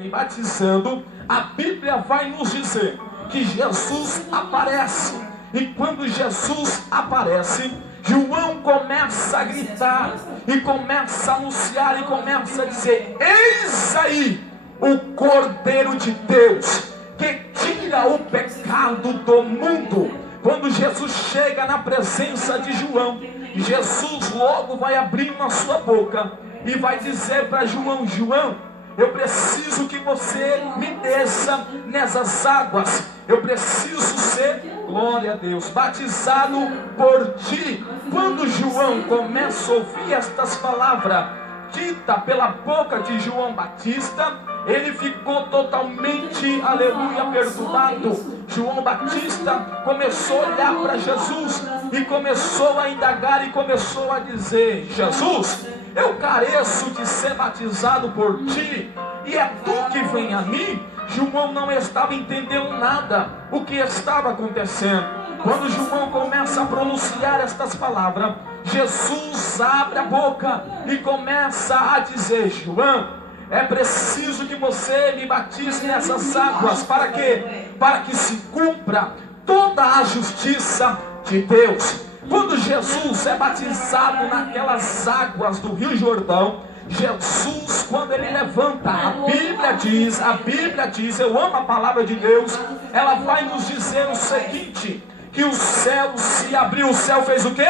e batizando, a Bíblia vai nos dizer que Jesus aparece. E quando Jesus aparece, João começa a gritar e começa a anunciar e começa a dizer: eis aí o Cordeiro de Deus que tira o pecado do mundo. Quando Jesus chega na presença de João, Jesus logo vai abrindo a sua boca e vai dizer para João: João, eu preciso que você me desça nessas águas. Eu preciso ser, glória a Deus, batizado por ti. Quando João começa a ouvir estas palavras ditas pela boca de João Batista, ele ficou totalmente, aleluia, perturbado. João Batista começou a olhar para Jesus e começou a indagar e começou a dizer: Jesus, eu careço de ser batizado por ti, e é tu que vem a mim? João não estava entendendo nada o que estava acontecendo. Quando João começa a pronunciar estas palavras, Jesus abre a boca e começa a dizer: João, é preciso que você me batize nessas águas. Para quê? Para que se cumpra toda a justiça de Deus. Quando Jesus é batizado naquelas águas do Rio Jordão, Jesus, quando ele levanta, a Bíblia diz, eu amo a palavra de Deus, ela vai nos dizer o seguinte, que o céu se abriu. O céu fez o quê?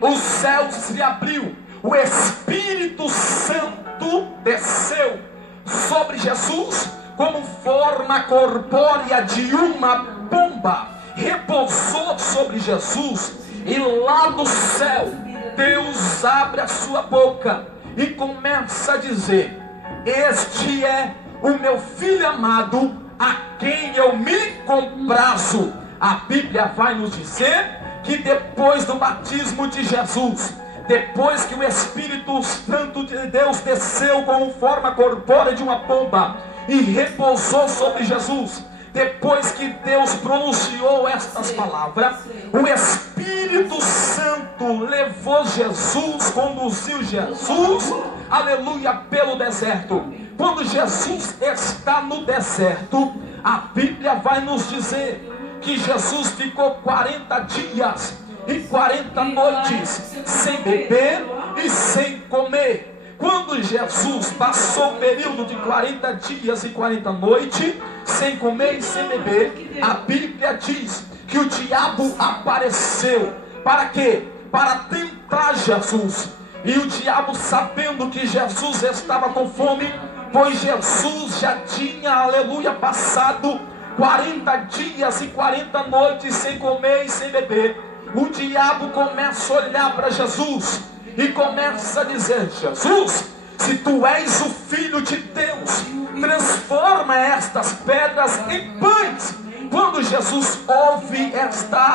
O céu se abriu. O Espírito Santo desceu sobre Jesus como forma corpórea de uma pomba, repousou sobre Jesus, e lá do céu Deus abre a sua boca e começa a dizer: este é o meu filho amado, a quem eu me comprazo. A Bíblia vai nos dizer que depois do batismo de Jesus, depois que o Espírito Santo de Deus desceu com forma corpórea de uma pomba e repousou sobre Jesus, depois que Deus pronunciou estas palavras, o Espírito Santo levou Jesus, conduziu Jesus, aleluia, pelo deserto. Quando Jesus está no deserto, a Bíblia vai nos dizer que Jesus ficou 40 dias e 40 noites sem beber e sem comer. Quando Jesus passou o período de 40 dias e 40 noites sem comer e sem beber, a Bíblia diz que o diabo apareceu. Para quê? Para tentar Jesus. E o diabo, sabendo que Jesus estava com fome, pois Jesus já tinha, aleluia, passado 40 dias e 40 noites sem comer e sem beber, o diabo começa a olhar para Jesus e começa a dizer: Jesus, se tu és o Filho de Deus, transforma estas pedras em pães. Quando Jesus ouve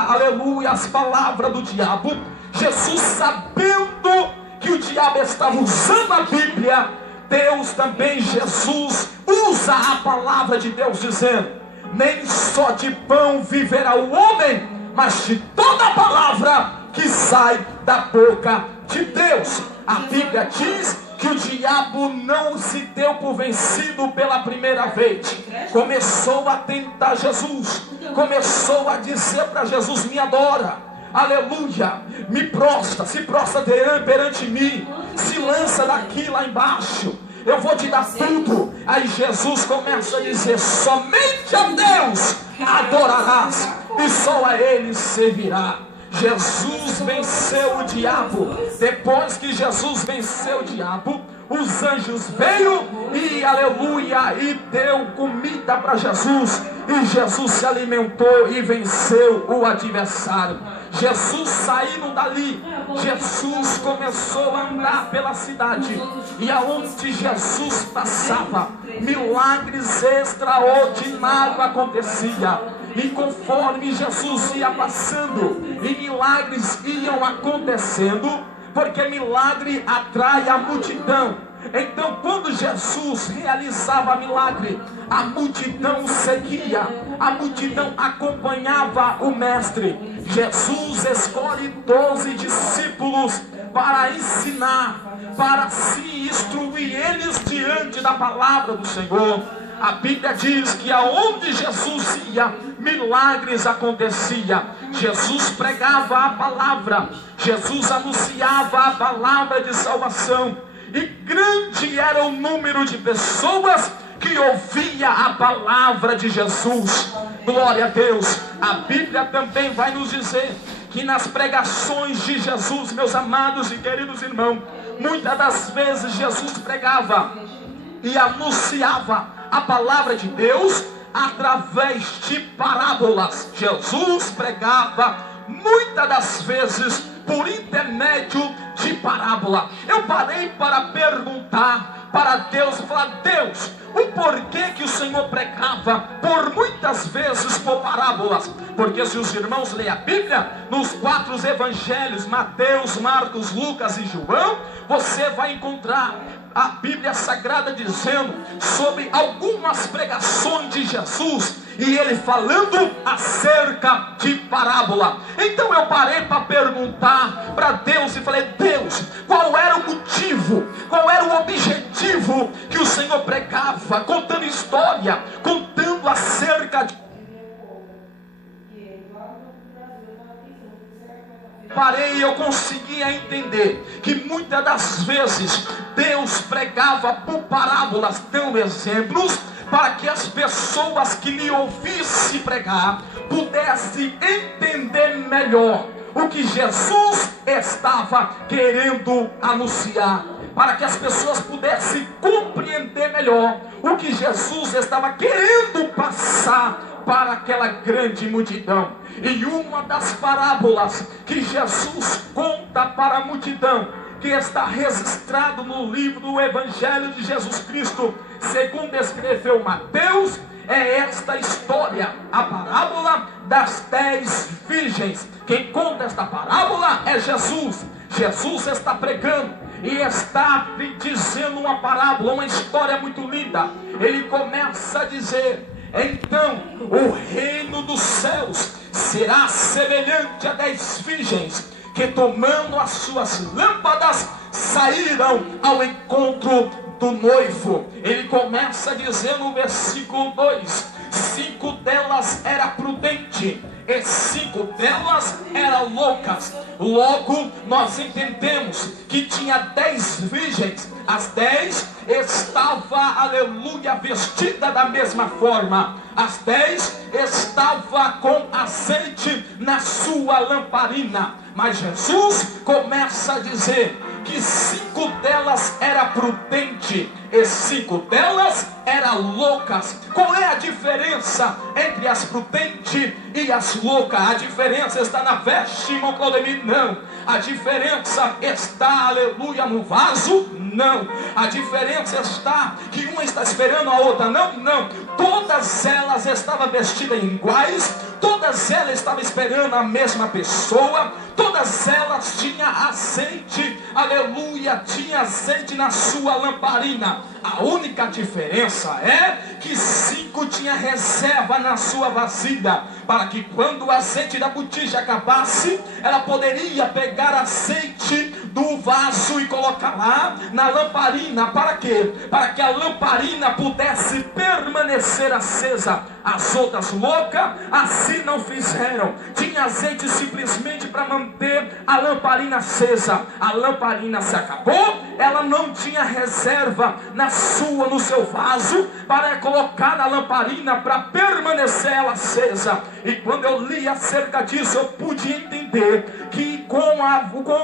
aleluia, as palavras do diabo, Jesus, sabendo que o diabo estava usando a Bíblia, Deus também, Jesus, usa a palavra de Deus, dizendo: nem só de pão viverá o homem, mas de toda a palavra que sai da boca de Deus. A Bíblia diz que o diabo não se deu por vencido pela primeira vez. Começou a tentar Jesus, começou a dizer para Jesus: me adora, aleluia, me prostra, se prostra perante mim, se lança daqui lá embaixo, eu vou te dar tudo. Aí Jesus começa a dizer: somente a Deus adorarás e só a Ele servirá. Jesus venceu o diabo. Depois que Jesus venceu o diabo, os anjos veio e, aleluia, e deu comida para Jesus, e Jesus se alimentou e venceu o adversário. Jesus saindo dali, Jesus começou a andar pela cidade, e aonde Jesus passava, milagres extraordinários aconteciam. E conforme Jesus ia passando, e milagres iam acontecendo, porque milagre atrai a multidão. Então, quando Jesus realizava milagre, a multidão seguia, a multidão acompanhava o mestre. Jesus escolhe 12 discípulos para ensinar, para se e instruir eles diante da palavra do Senhor. A Bíblia diz que aonde Jesus ia, milagres aconteciam. Jesus pregava a palavra, Jesus anunciava a palavra de salvação, e grande era o número de pessoas que ouvia a palavra de Jesus. Glória a Deus. A Bíblia também vai nos dizer que nas pregações de Jesus, meus amados e queridos irmãos, muitas das vezes Jesus pregava e anunciava a palavra de Deus através de parábolas. Jesus pregava muitas das vezes por intermédio de parábola. Eu parei para perguntar para Deus e falar: Deus, o porquê que o Senhor pregava por muitas vezes por parábolas? Porque se os irmãos lerem a Bíblia, nos 4 evangelhos, Mateus, Marcos, Lucas e João, você vai encontrar a Bíblia Sagrada dizendo sobre algumas pregações de Jesus, e ele falando acerca de parábola. Então eu parei para perguntar para Deus e falei: Deus, qual era o motivo, qual era o objetivo que o Senhor pregava, contando história, contando acerca de... Parei e eu conseguia entender que muitas das vezes Deus pregava por parábolas, dando exemplos, para que as pessoas que lhe ouvissem pregar pudessem entender melhor o que Jesus estava querendo anunciar, para que as pessoas pudessem compreender melhor o que Jesus estava querendo passar para aquela grande multidão. E uma das parábolas que Jesus conta para a multidão, que está registrado no livro do Evangelho de Jesus Cristo, segundo escreveu Mateus, é esta história, a parábola das 10 virgens. Quem conta esta parábola é Jesus. Jesus está pregando e está dizendo uma parábola, uma história muito linda. Ele começa a dizer: então o reino dos céus será semelhante a 10 virgens que, tomando as suas lâmpadas, saíram ao encontro do noivo. Ele começa a dizer no versículo 2: 5 delas eram prudentes e 5 delas eram loucas. Logo nós entendemos que tinha 10 virgens. As 10 estavam, aleluia, vestidas da mesma forma. As 10 estavam com azeite na sua lamparina. Mas Jesus começa a dizer que 5 delas eram prudentes e 5 delas eram loucas. Qual é a diferença entre as prudentes e as loucas? A diferença está na veste, irmão Claudemir? Não. A diferença está, aleluia, no vaso? Não. A diferença está que uma está esperando a outra? Não. Todas elas estavam vestidas iguais, todas elas estavam esperando a mesma pessoa, todas elas tinham azeite, aleluia, tinha azeite na sua lamparina. A única diferença é que 5 tinha reserva na sua vasilha, para que quando o azeite da botija acabasse, ela poderia pegar azeite do vaso e colocar lá na lamparina. Para quê? Para que a lamparina pudesse permanecer acesa. As outras loucas assim não fizeram. Tinha azeite simplesmente para manter a lamparina acesa. A lamparina se acabou, ela não tinha reserva no seu vaso para colocar na lamparina para permanecer ela acesa. E quando eu li acerca disso, eu pude entender que com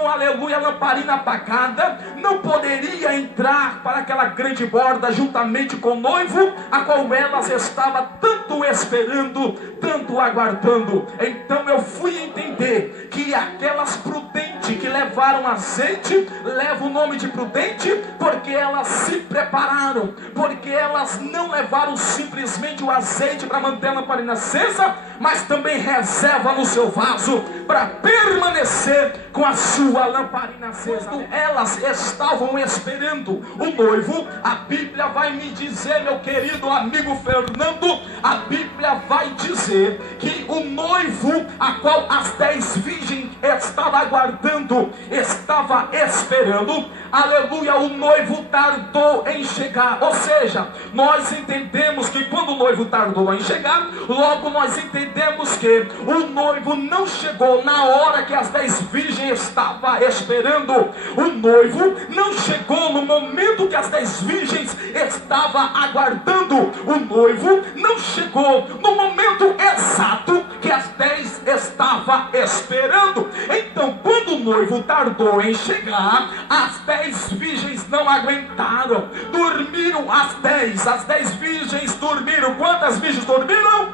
aleluia, a lamparina apagada, não poderia entrar para aquela grande borda juntamente com o noivo, a qual elas estavam tanto esperando, tanto aguardando. Então eu fui entender que aquelas prudentes que levaram azeite, levam o nome de prudente, porque elas se prepararam, porque elas não levaram simplesmente o azeite para manter a lamparina acesa, mas também reserva no seu vaso para permanecer com a sua lamparina acesa. Elas estavam esperando o noivo. A Bíblia vai me dizer, meu querido amigo Fernando, a Bíblia vai dizer que o noivo, a qual as 10 virgens estavam aguardando, noivo estava esperando, aleluia, o noivo tardou em chegar. Ou seja, nós entendemos que quando o noivo tardou em chegar, logo nós entendemos que o noivo não chegou na hora que as 10 virgens estavam esperando. O noivo não chegou no momento que as 10 virgens estavam aguardando. O noivo não chegou no momento exato que as 10 estavam esperando. Então, quando o noivo tardou em chegar, as 10 virgens não aguentaram, dormiram as 10 virgens dormiram. Quantas virgens dormiram?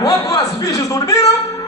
Quando as virgens dormiram?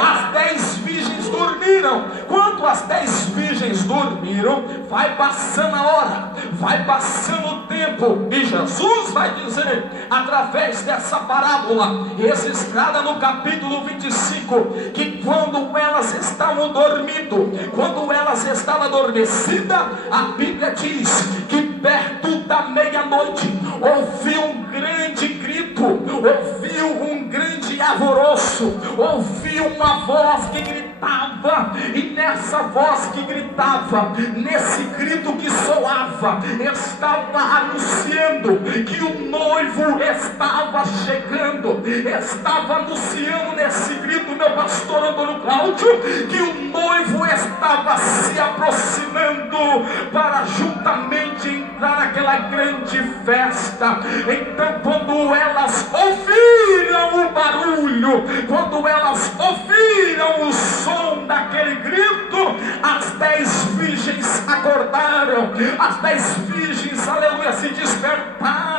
As 10 virgens dormiram. Quando as 10 virgens dormiram, vai passando a hora, vai passando o tempo, e Jesus vai dizer, através dessa parábola, registrada no capítulo 25, que quando elas estavam dormindo, quando elas estavam adormecidas, a Bíblia diz que perto da meia-noite ouviu um grande grito, ouviu um grande alvoroço, ouviu uma voz que gritava, e nessa voz que gritava, nesse grito que soava, estava anunciando que o noivo estava chegando. Estava anunciando nesse grito, meu pastor Antônio Cláudio, que o noivo estava se aproximando para juntamente entrar naquela grande festa. Então, quando elas ouviram o barulho, quando elas ouviram o som daquele grito, as 10 virgens acordaram, as 10 virgens, aleluia, se despertaram.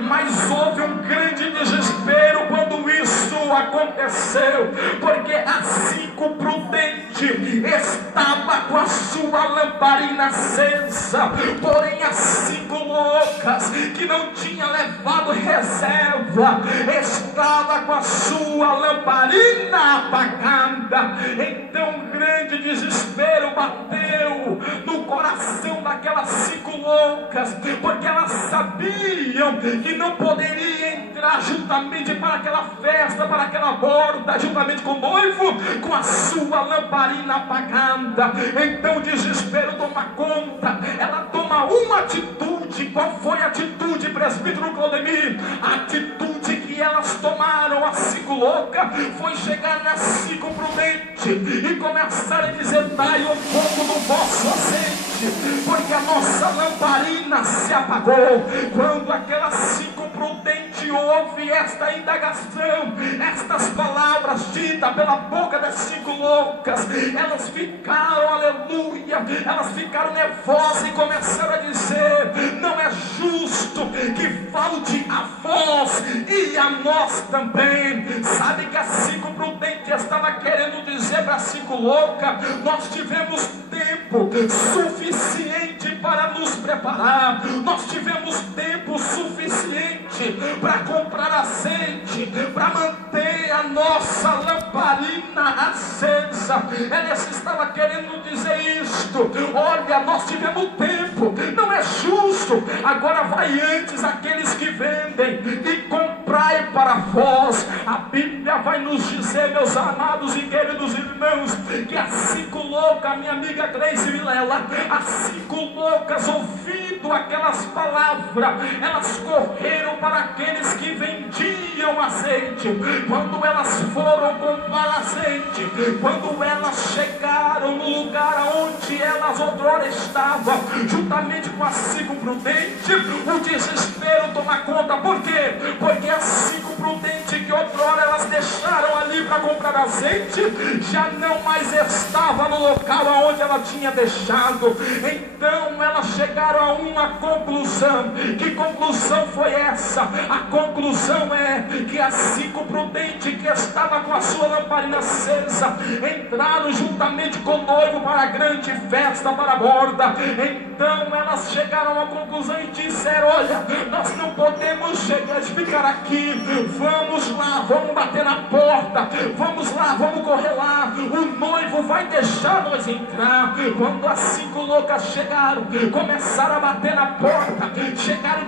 Mas houve um grande desespero quando isso aconteceu, porque as 5 prudentes estavam com a sua lamparina acesa, porém as 5 loucas, que não tinham levado reserva, estavam com a sua lamparina apagada. Então um grande desespero bateu no coração daquelas 5 loucas, porque elas sabiam que não poderia entrar juntamente para aquela festa, para aquela borda, juntamente com o noivo, com a sua lamparina apagada. Então o desespero toma conta, ela toma uma atitude. Qual foi a atitude, presbítero Claudemir? A atitude que elas tomaram, as 5 loucas, foi chegar nas 5 prudentes e começar a dizer: dai um pouco do vosso azeite, porque a nossa lamparina se apagou. Quando aquelas 5 prudentes ouvem esta indagação, estas palavras ditas pela boca das 5 loucas, elas ficaram, aleluia, elas ficaram nervosas e começaram a dizer: não é justo que falte a vós e a nós também. Sabe que as 5 prudentes estavam querendo dizer para as 5 loucas: nós tivemos tempo suficiente para nos preparar, nós tivemos tempo suficiente para comprar azeite, para manter a nossa lamparina acesa. Elas estavam querendo dizer isto: olha, nós tivemos tempo, não é justo. Agora vai antes aqueles que vendem e comprai para vós. A Bíblia vai nos dizer, meus amados e queridos irmãos, que as 5 loucas, minha amiga Gleice Vilela, as 5 loucas, ouvindo aquelas palavras, elas correram para aqueles que vendiam azeite. Quando elas foram comprar azeite, quando elas chegaram no lugar onde elas outrora estavam, juntamente com as 5 prudentes, o desespero toma conta. Por quê? Porque as 5 prudentes que outrora elas deixaram ali para comprar azeite, já não mais estava no local onde ela tinha deixado. Então elas chegaram a uma conclusão. Que conclusão foi essa? A conclusão é que as 5 prudentes que estavam com a sua lamparina acesa entraram juntamente com o noivo para a grande festa, para a borda. Então elas chegaram à conclusão e disseram: olha, nós não podemos ficar aqui, vamos lá, vamos bater na porta, vamos lá, vamos correr lá, o noivo vai deixar nós entrar. Quando as 5 loucas chegaram, começaram a bater na porta, chegaram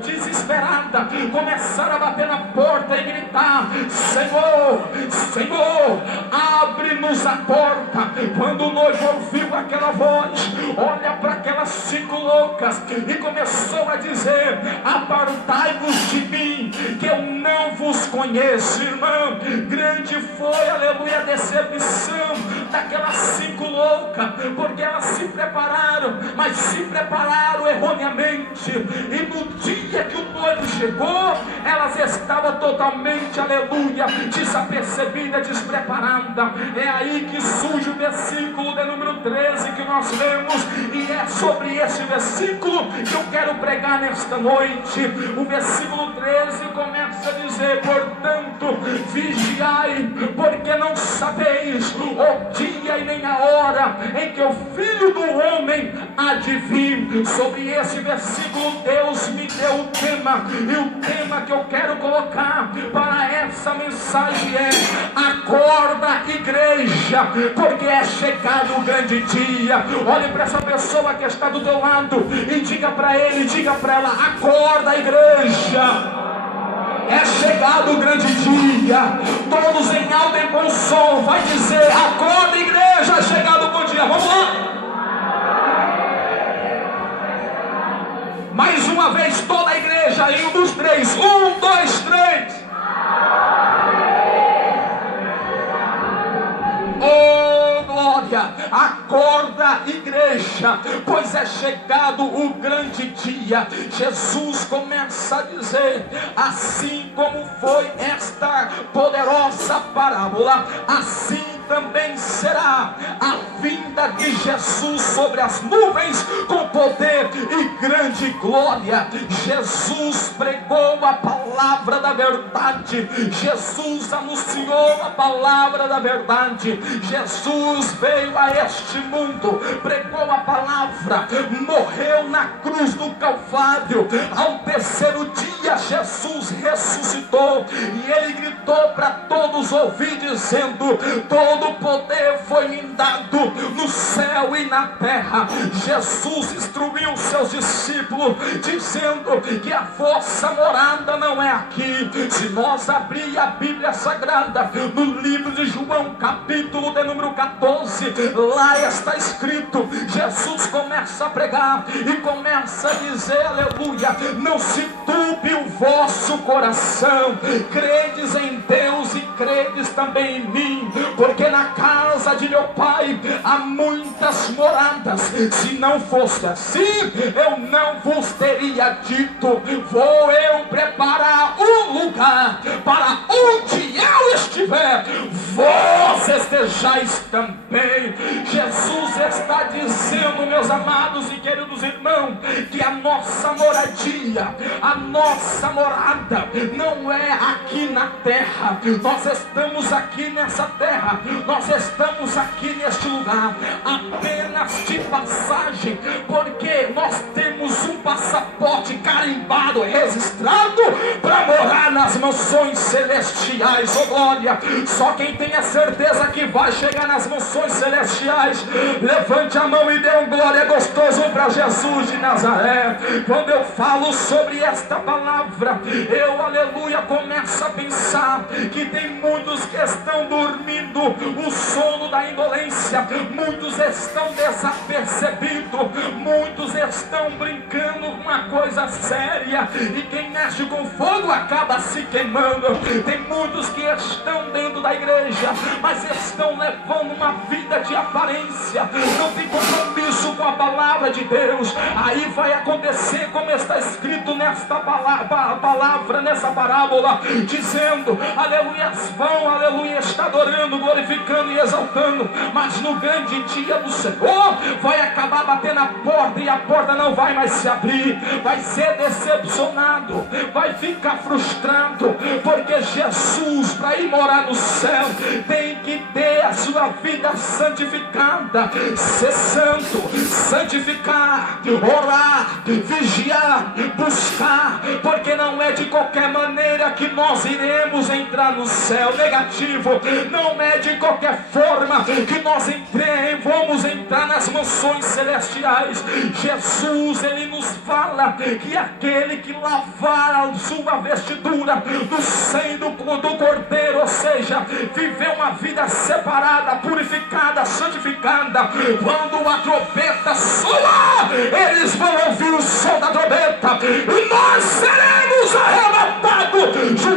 desesperadas, começaram a bater na porta e gritar: Senhor, Senhor, abre-nos a porta. Quando o noivo ouviu aquela voz, olha para aquelas 5 loucas e começou a dizer: apartai-vos de mim, que eu não vos conheço. Irmão, grande foi, aleluia, a decepção daquelas 5 loucas, porque elas se prepararam, mas se prepararam erroneamente, e no dia que o noivo chegou, elas estavam totalmente, aleluia, desapercebidas, despreparadas. É aí que surge o versículo de número 13 que nós lemos, e é sobre esse versículo que eu quero pregar nesta noite. O versículo 13 começa a dizer: portanto, vigiai, porque não sabeis o dia e nem a hora em que o Filho do Homem há de vir. Sobre esse versículo Deus me deu o tema, e o tema que eu quero colocar para essa mensagem é: acorda, igreja, porque é chegado o grande dia. Olhe para essa pessoa que está do teu lado e diga para ele, diga para ela: acorda, igreja, é chegado o grande dia. Todos em alto e bom som vai dizer: acorda, igreja, é chegado o bom dia. Vamos lá. Mais uma vez, toda a igreja em 1, 2, 3. 1, 2, 3. Oh, glória! Acorda, igreja, pois é chegado o grande dia. Jesus começa a dizer: assim como foi esta poderosa parábola, assim também será a vinda de Jesus sobre as nuvens com poder e grande glória. Jesus pregou a palavra da verdade, Jesus anunciou a palavra da verdade. Jesus veio a este mundo, pregou a palavra, morreu na cruz do Calvário. Ao terceiro dia Jesus ressuscitou, e ele gritou para todos ouvir, dizendo: todo poder foi me dado no céu e na terra. Jesus instruiu seus discípulos, dizendo que a vossa morada não é aqui. Se nós abrir a Bíblia Sagrada no livro de João, capítulo de número 14, lá está escrito, Jesus começa a pregar e começa a dizer, aleluia: não se turbe o vosso coração, credes em Deus e credes também em mim, porque na casa de meu pai há muitas moradas. Se não fosse assim, eu não vos teria dito: vou eu preparar um lugar para onde eu estiver, vós estejais também. Jesus está dizendo, meus amados e queridos irmãos, que a nossa moradia, a nossa morada não é aqui na terra. Nós estamos aqui nessa terra, nós estamos aqui neste lugar apenas de passagem, porque nós temos um passaporte carimbado, registrado, para morar nas mansões celestiais. Oh glória! Só quem tem a certeza que vai chegar nas mansões celestiais, levante a mão e dê um glória gostoso para Jesus de Nazaré. Quando eu falo sobre esta palavra, eu, aleluia, começo a pensar que tem muitos que estão dormindo o sono da indolência, muitos estão desapercebidos, muitos estão brincando com uma coisa séria, e quem mexe com fogo acaba se queimando. Tem muitos que estão dentro da igreja, mas estão levando uma vida de aparência, não tem compromisso com a palavra de Deus. Aí vai acontecer como está escrito nesta palavra, nessa parábola, dizendo, aleluia, vão, aleluia, está adorando, glorificando e exaltando, mas no grande dia do Senhor vai acabar batendo a porta, e a porta não vai mais se abrir, vai ser decepcionado, vai ficar frustrado, porque Jesus, para ir morar no céu, tem que ter a sua vida santificada, ser santo, santificar, orar, vigiar, buscar, porque não é de qualquer maneira que nós iremos entrar no céu. Negativo, não é de qualquer forma que nós vamos entrar nas mansões celestiais. Jesus, ele nos fala que aquele que lavar a sua vestidura do sangue do Cordeiro, ou seja, viver uma vida separada, purificada, santificada, quando a trombeta soar, eles vão ouvir o som da trombeta, e nós